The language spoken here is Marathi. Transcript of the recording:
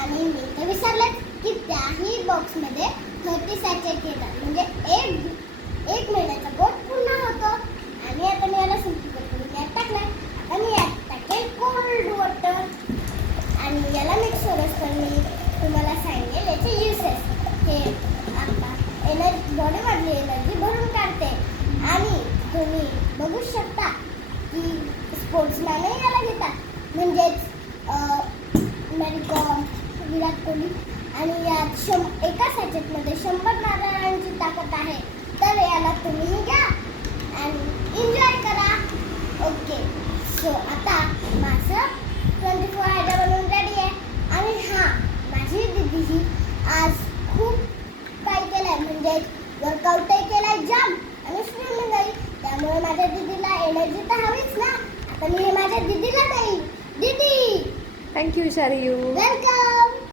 आणि मी तर विसरलेच की त्याही बॉक्समध्ये 30 सॅचेट येतात, म्हणजे एक महिन्याचा बोट पूर्ण होतो. आणि आता मी याला सिंपल करून यात टाकलाय. आता मी यात टाकेल कोल्ड वॉटर आणि याला मिक्स होईपर्यंत मी तुम्हाला सांगेल याचे युसेस. हे आता बॉडीमधली एनर्जी भरून काढते आणि तुम्ही बघू शकता की स्पोर्ट्समॅनही याला घेतात, म्हणजेच मेरी कॉम, विराट कोहली. आणि यात एका सॅचेटमध्ये 100 नारळांची ताकद आहे. तर याला तुम्ही घ्या आणि एन्जॉय करा. ओके, सो आता माझं 24 आयडिया बनवून रेडी आहे. आणि माझी दीदी ही आज खूप काय केलंय, म्हणजे वर्कआउटही केलाय जाम आणि स्विमिंगही. त्यामुळे माझ्या दीदीला एनर्जी तर हवीच ना. आता मी माझ्या दीदीला देईन. दीदी, थँक्यू शारियू. वेलकम.